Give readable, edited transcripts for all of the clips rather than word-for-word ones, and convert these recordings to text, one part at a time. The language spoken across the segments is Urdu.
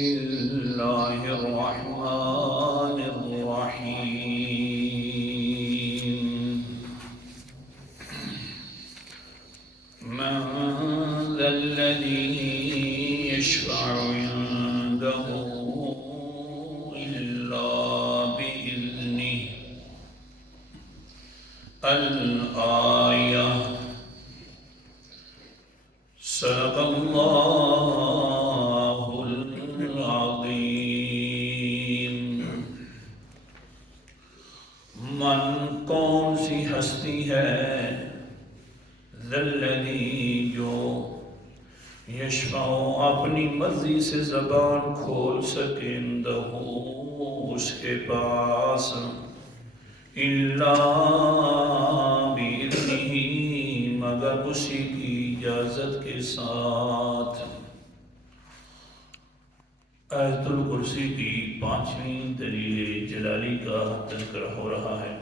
الله الرحمن الرحيم من ذا الذي يشفع عنده إلا بإذنه الآية صدق الله العظیم۔ من کون سی ہستی ہے ذلذی جو یشفع اپنی مرضی سے زبان کھول سکے اندہ اس کے پاس الا بإذنہ مگر اسی کی اجازت کے ساتھ۔ آیت الکرسی کی 5ویں دلیل جلالی کا تذکرہ ہو رہا ہے۔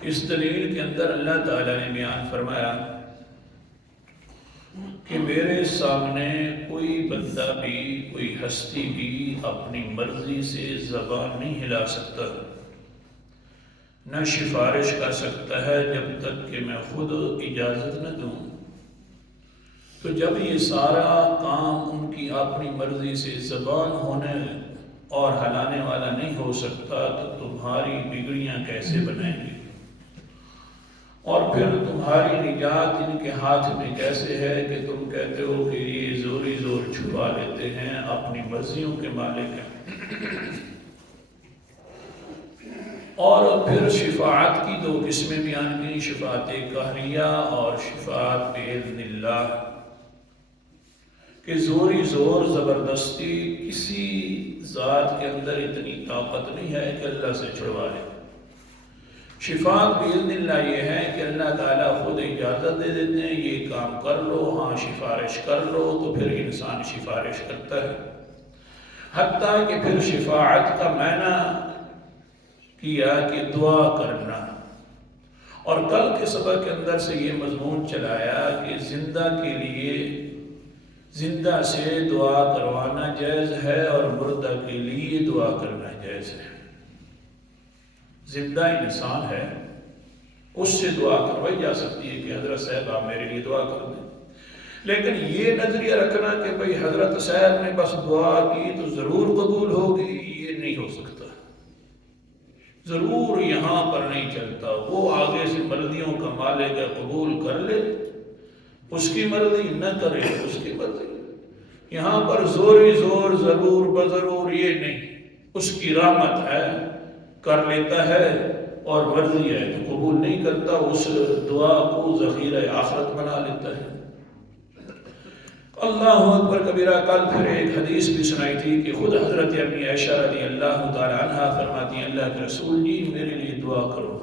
اس دلیل کے اندر اللہ تعالیٰ نے بیان فرمایا کہ میرے سامنے کوئی بندہ بھی کوئی ہستی بھی اپنی مرضی سے زبان نہیں ہلا سکتا، نہ سفارش کر سکتا ہے جب تک کہ میں خود اجازت نہ دوں۔ تو جب یہ سارا کام ان کی اپنی مرضی سے زبان ہونے اور ہلانے والا نہیں ہو سکتا تو تمہاری بگڑیاں کیسے بنائیں گی؟ اور پھر تمہاری نجات ان کے ہاتھ میں کیسے ہے کہ تم کہتے ہو کہ یہ زوری زور چھپا لیتے ہیں، اپنی مرضیوں کے مالک ہیں۔ اور پھر شفاعت کی 2 قسمیں بیان کی، شفاعت قہریہ اور شفاعت بإذن اللہ، کہ زوری زور زبردستی کسی ذات کے اندر اتنی طاقت نہیں ہے کہ اللہ سے چھڑوا لے۔ شفاعت بإذن اللہ یہ ہے کہ اللہ تعالیٰ خود اجازت دے دیتے ہیں یہ کام کر لو، ہاں سفارش کر لو، تو پھر انسان سفارش کرتا ہے۔ حتیٰ کہ پھر شفاعت کا معنی کیا کہ دعا کرنا، اور کل کے سبق کے اندر سے یہ مضمون چلایا کہ زندہ کے لیے زندہ سے دعا کروانا جائز ہے اور مردہ کے لیے دعا کرنا جائز ہے۔ زندہ انسان ہے، اس سے دعا کروائی جا سکتی ہے کہ حضرت صاحب آپ میرے لیے دعا کر دیں، لیکن یہ نظریہ رکھنا کہ بھئی حضرت صاحب نے بس دعا کی تو ضرور قبول ہوگی، یہ نہیں ہو سکتا۔ ضرور یہاں پر نہیں چلتا، وہ آگے سے مرضیوں کا مالک ہے، قبول کر لے، اس کی مرضی نہ کرے اس کی مرضی۔ یہاں پر زوری زور ضرور بضرور یہ نہیں، اس کی رحمت ہے، کر لیتا ہے، اور مرضی ہے تو قبول نہیں کرتا، اس دعا کو ذخیرہ آخرت بنا لیتا ہے۔ اللہ اکبر کبیرہ۔ کل پھر ایک حدیث بھی سنائی تھی کہ خود حضرت امی عائشہ رضی اللہ تعالی عنہ فرماتی ہیں اللہ کے رسول جی میرے لیے دعا کرو،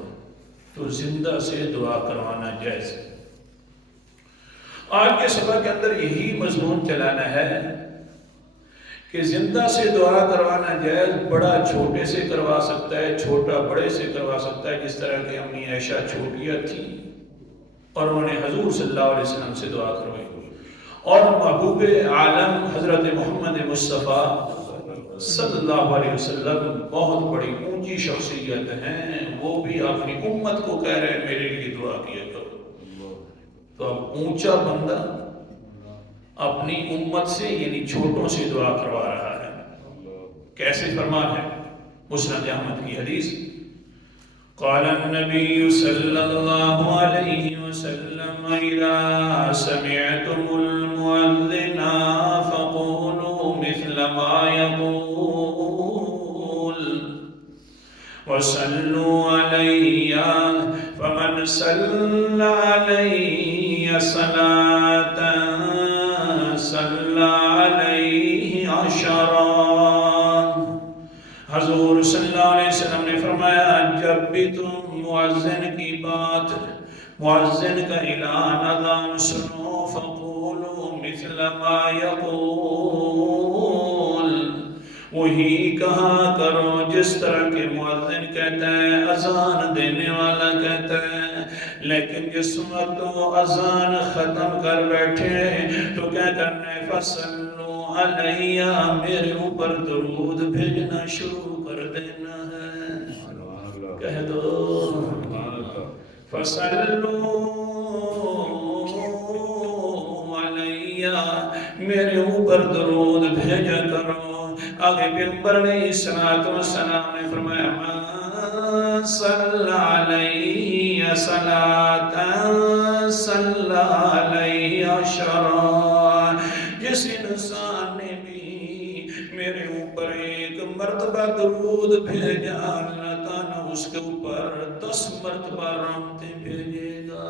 تو زندہ سے دعا کروانا جائز ہے۔ آج کے سبق کے اندر یہی مضمون چلانا ہے کہ زندہ سے دعا کروانا جائز، بڑا چھوٹے سے کروا سکتا ہے، چھوٹا بڑے سے کروا سکتا ہے، جس طرح کہ امی عائشہ چھوٹیاں تھیں اور انہوں نے حضور صلی اللہ علیہ وسلم سے دعا کروائی، اور محبوب عالم حضرت محمد مصطفیٰ صلی اللہ علیہ وسلم بہت بڑی اونچی شخصیت ہیں، وہ بھی اپنی امت کو کہہ رہے ہیں میرے لیے دعا کیا کرو۔ تو اب اونچا بندہ اپنی امت سے یعنی چھوٹوں سے دعا کروا رہا ہے، کیسے فرمان ہے؟ مسند احمد کی حدیث، قال النبی صلی اللہ علیہ وسلم اذا سمعتم المؤذن فقولوا مثل ما يقول وصلوا علی فمن صلی علی صلاة صلی علیہ عشرا۔ حضور صلی اللہ علیہ وسلم نے فرمایا جب بھی تم مؤذن کی بات، مؤذن کا اعلان اذان سنو فقولوا مثل ما یقول، وہی کہا کرو جس طرح کے مؤذن کہتا ہے، اذان دینے والا کہتا ہے۔ لیکن جس وقت وہ اذان ختم کر بیٹھے تو کیا کرنا ہے؟ فصلو علیہ میرے اوپر درود بھیجنا شروع کر دینا ہے. کہہ دو فصلو علیہ میرے اوپر درود بھیجا کرو. آگے پیغمبر علیہ السلام نے فرمایا من صلی علیہ صلاة صلی علیہ عشرا. جس انسان نے بھی میرے اوپر ایک مرتبہ درود بھیجا اللہ تعالیٰ اس کے اوپر 10 مرتبہ رحمتیں بھیجے گا.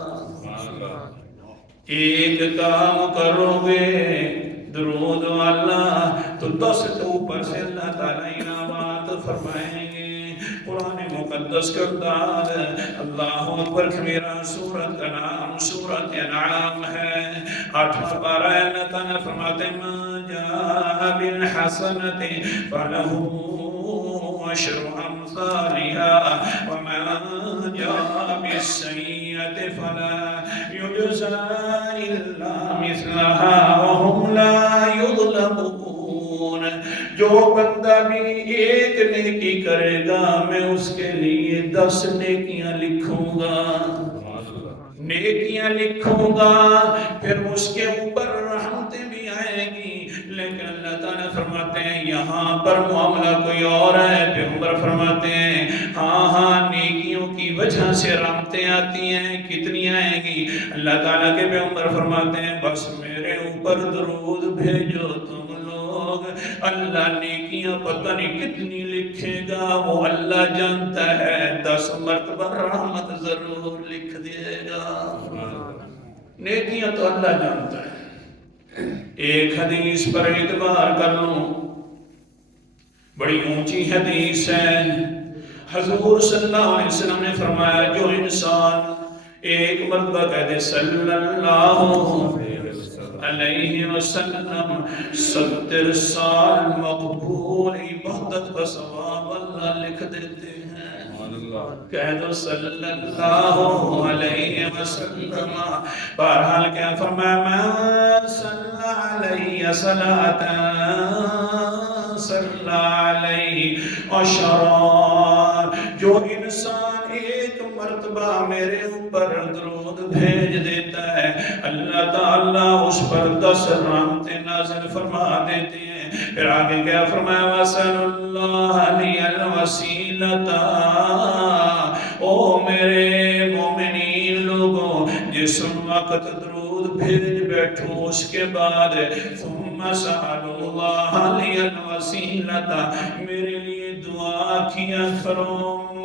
ایک کام کرو گے درود اللہ تو 10 کے اوپر سے اللہ تعالیٰ انعامات فرمائیں گے. قرآن مقدس کے انداز اللہ اکبر کبیرہ سورت کا نام سورت انعام ہے. 8واں پارہ اللہ تعالیٰ فرماتے ہیں من جاء بالحسنۃ فلہ عشر امثالها ومن جاء بالسیئۃ فلا یجزی الا مثلها وهم لا یظلمون. جو بندہ بھی ایک نیکی کرے گا میں اس کے لیے 10 نیکیاں لکھوں گا. نیکیاں لکھوں گا پھر اس کے اوپر رحمتیں بھی آئیں گی. لیکن اللہ تعالیٰ فرماتے ہیں یہاں پر معاملہ کوئی اور ہے. پیغمبر فرماتے ہیں ہاں نیکیوں کی وجہ سے رحمتیں آتی ہیں. کتنی آئیں گی؟ اللہ تعالیٰ کے پیغمبر فرماتے ہیں بس میرے اوپر درود بھیجو تم لوگ. اللہ نیکیاں پتہ نہیں کتنی لکھے گا وہ اللہ جانتا ہے. 10 مرتبہ رحمت ضرور لکھ دے گا. نیکیاں تو اللہ جانتا ہے. ایک حدیث پر اعتبار کر لوں بڑی اونچی حدیث ہے. حضور صلی اللہ علیہ وسلم نے فرمایا جو انسان ایک مرتبہ کہہ دے صلی اللہ علیہ وسلم 70 سال مقبول عبادت کا ثواب اللہ لکھ دیتے ہیں. کہہ دو صلی اللہ علیہ وسلم. بہرحال کیا فرمایا من صلی علیہ صلاة صلی علیہ عشرا. جو انسان ایک مرتبہ میرے اوپر درود بھیج دیتا ہے اللہ تعالیٰ اس پر 10 رحمتیں نازل فرما دیتے ہیں. پھر آگے کیا فرمایا وَاسْأَلُ اللَّهَ لِيَ الْوَسِيلَةَ. او میرے مومنین لوگوں جس وقت درود بھیج بیٹھو اس کے بعد ثُمَّ سَأَلُوا اللَّهَ لِيَ الْوَسِيلَةَ میرے لیے دعا کیا کرو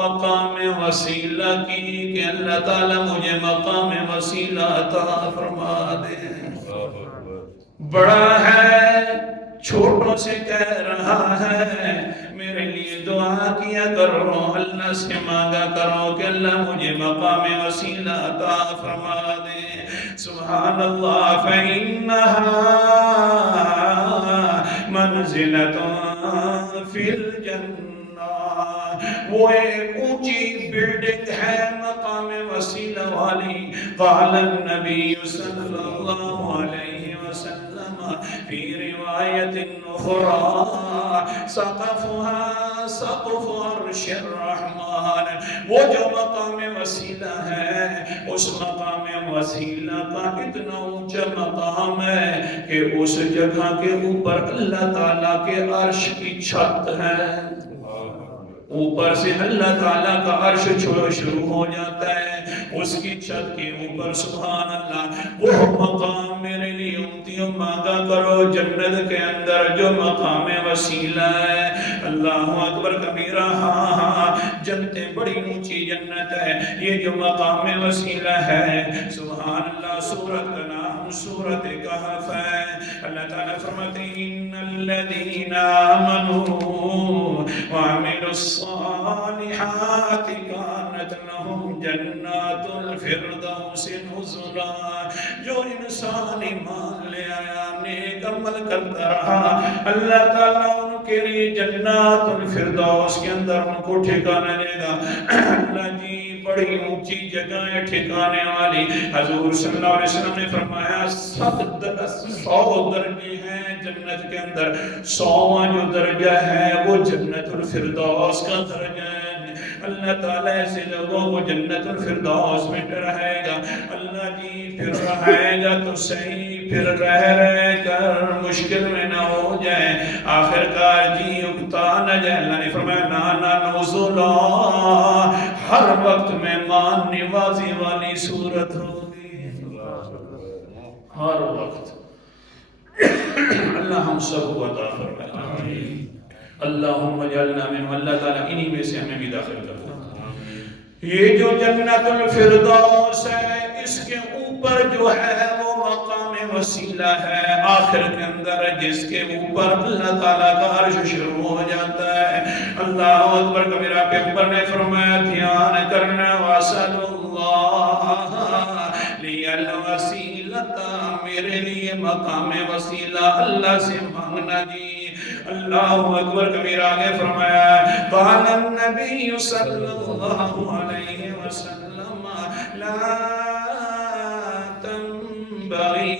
مقام وسیلہ کی کہ اللہ تعالیٰ مجھے مقام وسیلہ عطا فرما دے. بڑا ہے چھوٹوں سے کہہ رہا ہے میرے لیے دعا کیا کرو اللہ سے مانگا کرو کہ اللہ مجھے مقام وسیلہ عطا فرما دے. سبحان اللہ فإنها منزلة فی الجنہ. وہ ایک اونچی بلڈنگ ہے مقام وسیلہ والی. قال النبی صلی اللہ علیہ وسلم فی روایت اخرى سقفها سقف عرش الرحمن. وہ جو مقام وسیلہ ہے اس مقام وسیلہ کا اتنا اونچا مقام ہے کہ اس جگہ کے اوپر اللہ تعالیٰ کے عرش کی چھت ہے. اوپر سے اللہ تعالیٰ کا عرش شروع ہو جاتا ہے اس کی چھت کے اوپر. سبحان اللہ. وہ مقام میرے لیے امتیوں مانگا کرو جنت کے اندر جو مقام وسیلہ ہے. اللہ اکبر کبیرہ. ہاں جنتیں بڑی اونچی جنت ہے. یہ جو مقام وسیلہ ہے سبحان اللہ. سورت کا نام سورت کہف ہے. اللہ تعالیٰ فرماتے ہیں ان الذین آمنوا وعملوا الصالحات كانت لهم جنات الفردوس نزلا. جو انسان ایمان لے آیا نیک عمل کرتا رہا اللہ تعالیٰ ان کے لیے جنات الفردوس کے اندر ان کو ٹھکانہ دے گا. اللہ جی بڑی اونچی جگہیں ٹھکانے والی. حضور صلی اللہ علیہ وسلم نے فرمایا 100 درجے ہیں جنت کے اندر. 100واں جو درجہ ہے وہ جنت الفردوس کا درجہ ہے. اللہ تعالیٰ ایسے لوگوں کو جنت الفردوس میں رہے گا. اللہ جی پھر رہے گا تو صحیح, پھر رہ کر مشکل میں نہ ہو جائے, آخر کار جی اگتا نہ جائے. اللہ نے فرمایا نانا نوزلا, ہر وقت مہمان نوازی والی صورت ہوگی, ہر وقت. اللہ ہم سب کو عطا فرمائے. اللہم اجعلنا من, اللہ تعالیٰ انہی میں سے ہمیں بھی داخل کر دے. یہ جو جنت الفردوس ہے اس کے اوپر جو ہے وہ مقام وسیلہ ہے. آخر کے اندر جس کے اوپر اللہ تعالیٰ کا عرش شروع ہو جاتا ہے. اللہ اکبر کا میرا پیغمبر نے فرمایا دھیان کرنا واسل اللہ لی الوسیلۃ, میرے لیے مقام وسیلہ اللہ سے مانگنا جی. اللہ اکبر کبیر. آگے فرمایا قال النبی صلی اللہ علیہ وسلم لا تنبغی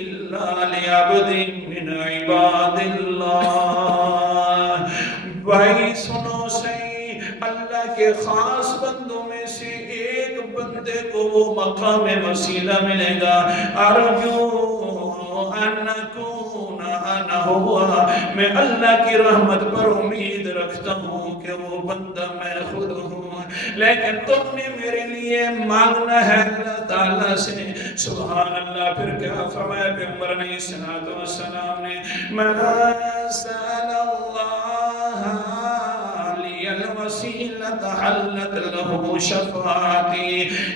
الا لعبد من عباد اللہ. بھائی سنو صحیح, اللہ کے خاص بندوں میں سے ایک بندے کو وہ مقام وسیلہ ملے گا. ارجو ان اکون انا ہوا, میں اللہ کی رحمت پر امید رکھتا ہوں کہ وہ بندہ میں خود ہوں. لیکن تم نے میرے لیے مانگنا ہے اللہ تعالیٰ سے. سبحان اللہ. پھر کیا فرمایا پیغمبر علیہ السلام نے من سأل اللہ لی الوسیلۃ حلت لہ شفاعتی.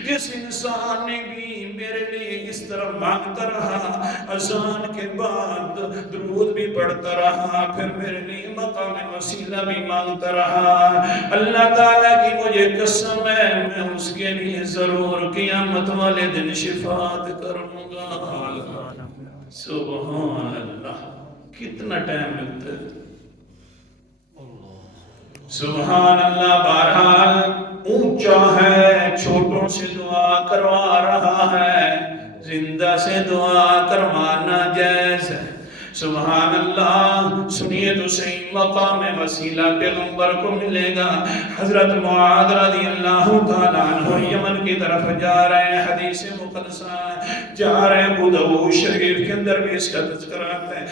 جس انسان نے بھی میرے لیے اس طرح مانگتا رہا, اذان کے بعد درود بھی پڑھتا رہا, پھر میرے لیے مقام وسیلہ بھی مانگتا رہا, اللہ تعالیٰ کی مجھے قسم ہے میں اس کے لیے ضرور قیامت والے دن شفاعت کروں گا. سبحان اللہ. کتنا ٹائم لگتا ہے. سبحان اللہ. بہرحال اونچا ہے, چھوٹوں سے دعا کروا رہا ہے, زندہ سے دعا کروانا جائز ہے. سبحان اللہ. سنیے تو صحیح, مقام وسیلہ پیغمبر کو ملے گا. حضرت معاذ رضی اللہ تعالیٰ عنہ یمن کی طرف جا رہے ہیں. حدیث مقدسہ جا رہے ہیں, ابو داؤد شریف کے اندر بھی اس کا تذکرہ آتا ہے.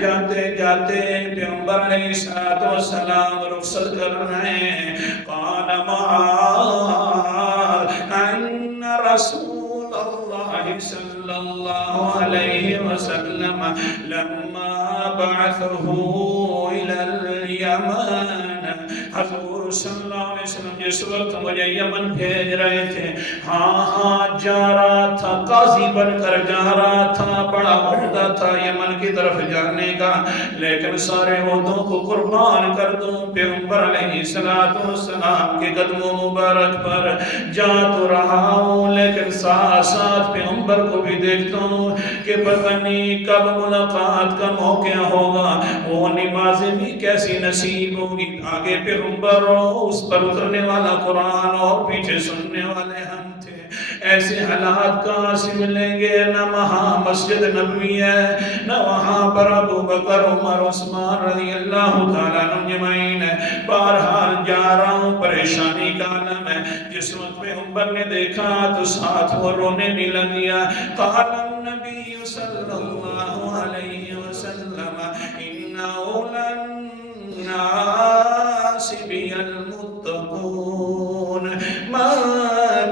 جاتے جاتے پیغمبر علیہ السلام رخصت کر رہے ہیں. قال معاذ ان رسول اللہ صلی اللہ علیہ وسلم لما بعثه الى الیمن. حضور صلی اللہ علیہ وسلم جس وقت مجھے یمن بھیج رہے تھے, ہاں جا رہا تھا, قاضی بن کر جا رہا تھا, بڑا عہدہ تھا یمن کی طرف جانے کا, لیکن سارے عہدوں کو قربان کر دوں پیغمبر علیہ السلام کے قدموں مبارک پر جا تو رہا ہوں, لیکن ساتھ ساتھ پیغمبر کو بھی دیکھتا ہوں کہ پتہ نہیں کب ملاقات کا موقع ہوگا, وہ نمازیں بھی کیسی نصیب ہوگی. آگے پیغمبر اس پر اترنے والا قرآن اور پیچھے سننے والے ہم تھے. ایسے حالات کہاں سے ملیں گے؟ نہ وہاں مسجد نبوی ہے, نہ وہاں پر ابو بکر عمر عثمان رضی اللہ تعالیٰ عنہ اجمعین ہے. بہرحال جا رہا ہوں, پریشانی کا عالم ہے. جس وقت پیغمبر نے دیکھا تو ساتھ وہ رونے بھی لگ گیا. قال النبی صلی اللہ علیہ وسلم ان اولی الناس بی المتقون ما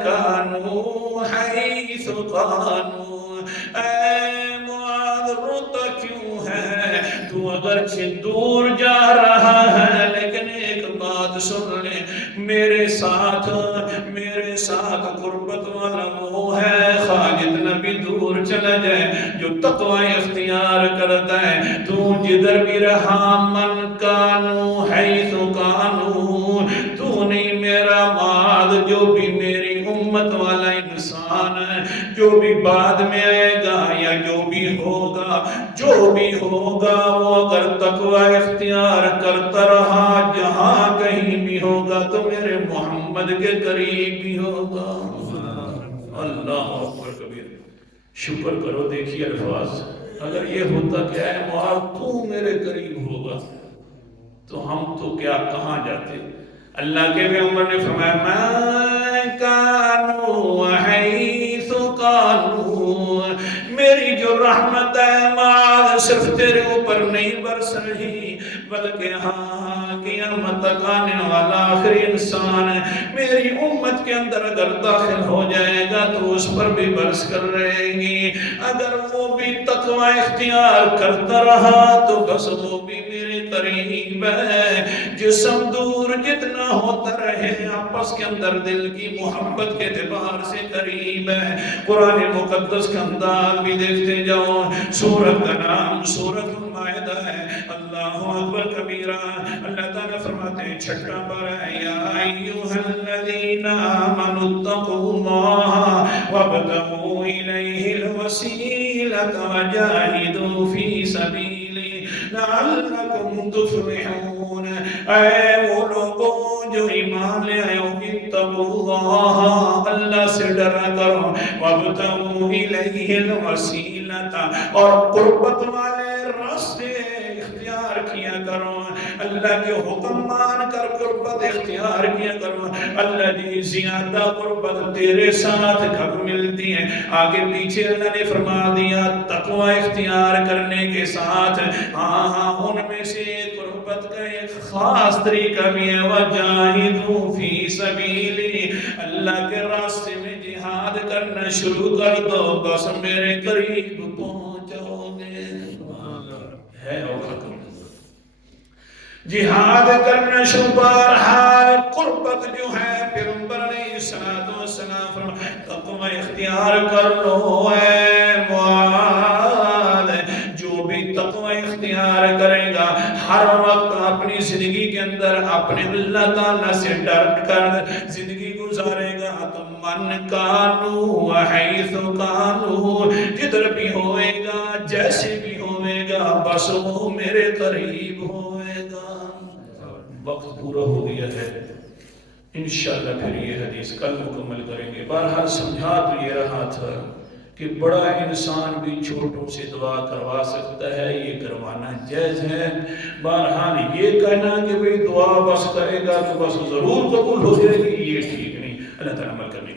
كانوا حیث قانوا. اے معاذ روتا کیوں ہے؟ تو اگرچہ دور جا رہا ہے لیکن ایک بات سن لے, میرے ساتھ قربت والا وہ ہے, خالد نبی دور چلا جائے جو تقوی اختیار کرتا ہے. تو جدھر بھی رہا من کانو حیث کانو, تو نہیں میرا معاذ جو بھی میری امت والا انسان ہے, جو بھی بعد میں آئے گا یا جو بھی ہوگا وہ اگر تقوی اختیار کرتا رہا جہاں کہیں بھی ہوگا تو میرے محمد محمد کے قریب بھی ہوگا۔ اللہ اکبر کبیر، شکر کرو۔ دیکھیے الفاظ، اگر یہ ہوتا کہ اے معاذ تو میرے قریب ہوگا تو ہم تو کیا کہاں جاتے۔ اللہ کے پیغمبر نے فرمایا میں کانوا حیث کانوا، میری جو رحمت ہے معاذ صرف تیرے اوپر نہیں برس رہی بلکہ ہاں قیامت تک آنے والا آخری انسان میری امت کے اندر اگر داخل ہو جائے گا تو اس پر بھی برس کر رہے گی۔ اگر وہ بھی تقوی اختیار کرتا رہا تو بس وہ بھی میرے قریب ہے۔ جسم دور جتنا ہوتا رہے آپس کے اندر دل کی محبت کے اعتبار سے قریب ہے۔ قرآن مقدس کا انداز بھی دیکھتے جاؤ، سورت کا نام سورت المائدہ ہے۔ اللہ اکبر کبیرہ، اللہ تعالیٰ فرماتے ہیں چھٹا پارہ، یا ایھا الذین آمنوا اتقوا اللہ وابتغوا الیہ الوسیلۃ وجاہدوا فی سبیلہ لعلکم تفلحون۔ اے وہ لوگوں جو ایمان لے آئے ہو، اتقوا اللہ، اللہ سے ڈرا کرو، وابتغوا الیہ الوسیلۃ، اور قربت والے راستے اختیار کیا کرو، اللہ کے حکم مان کر قربت اختیار کیا کرو۔ اللہ جی زیادہ قربت تیرے ساتھ کب ملتی ہے؟ آگے پیچھے اللہ نے فرما دیا تقوی اختیار کرنے کے ساتھ ہاں ان میں سے قربت کا ایک خاص طریقہ بھی ہے، وَجَاهِدُوا فِي سَبِيلِهِ، اللہ کے راستے میں جہاد کرنا شروع کر دو، بس میرے قریب پہنچ جاؤ گے۔ ہے اور ختم جہاد کرنا شروع، بہرحال قربت جو ہے پیغمبر علیہ السلام فرمایا تقوی اختیار کر لو اے معاذ۔ جو بھی تقوی اختیار کرے گا ہر وقت اپنی زندگی کے اندر اپنے اللہ تعالیٰ سے ڈر کر زندگی گزارے گا تو من کانو حیث کانو، جدھر بھی ہوئے گا جیسے بھی ہوئے گا بس وہ میرے قریب ہوئے گا۔ وقت پورا ہو گیا ہے، انشاءاللہ پھر یہ حدیث کل مکمل کریں گے۔ بہرحال سمجھا تو یہ رہا تھا کہ بڑا انسان بھی چھوٹوں سے دعا کروا سکتا ہے، یہ کروانا جائز ہے۔ بہرحال یہ کہنا کہ بھئی دعا بس کرے گا تو بس ضرور قبول ہو جائے گی، یہ ٹھیک نہیں۔ اللہ تعالیٰ عمل کرنے